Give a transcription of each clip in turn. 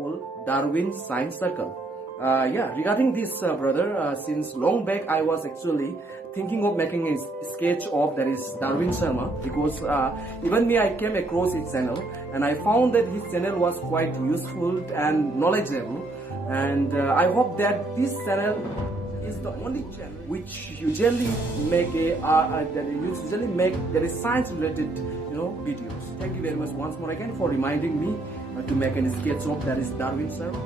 called Darwin Science Circle. Regarding this brother, since long back I was actually thinking of making a sketch of that is Darwin Sharma, because even me, I came across his channel and I found that his channel was quite useful and knowledgeable, and I hope that this channel is the only channel which usually make that is science related videos. Thank you very much once more again for reminding me to make a sketch of that is Darwin Sharma.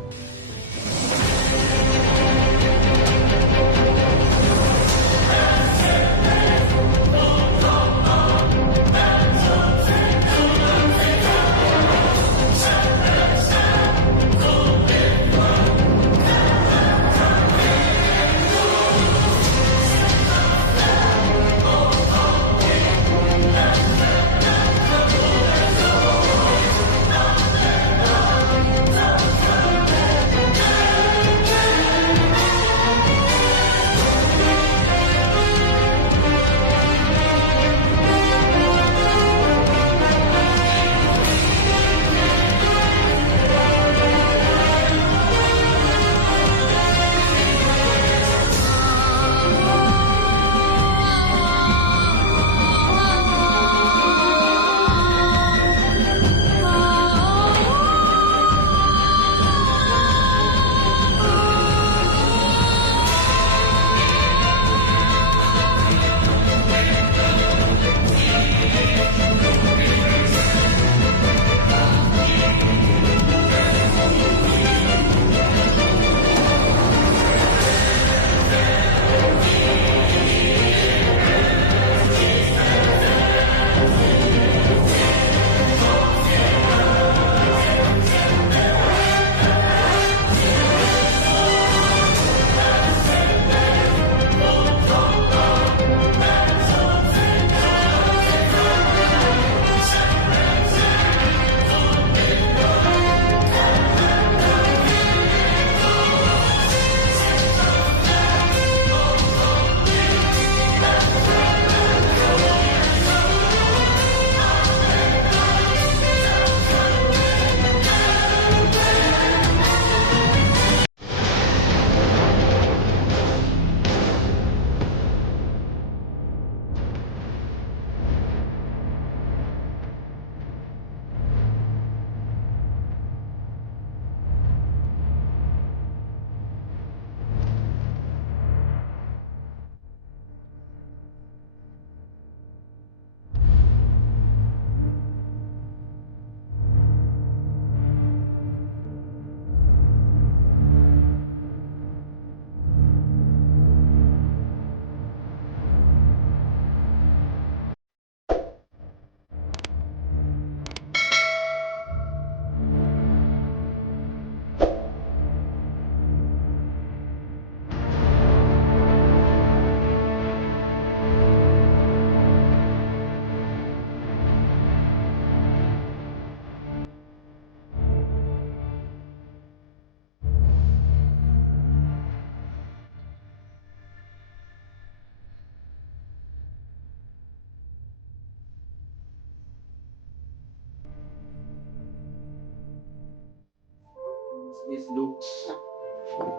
It looks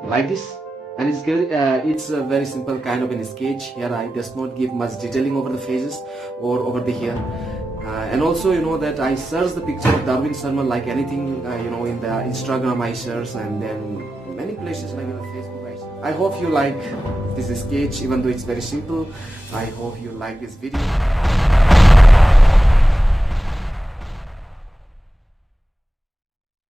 like this, and it's a very simple kind of a sketch. Here I does not give much detailing over the faces or over the hair, and also that I search the picture of Darwin Sharma like anything in the Instagram I search, and then many places like in the Facebook I search. I hope you like this sketch, even though it's very simple. I hope you like this video.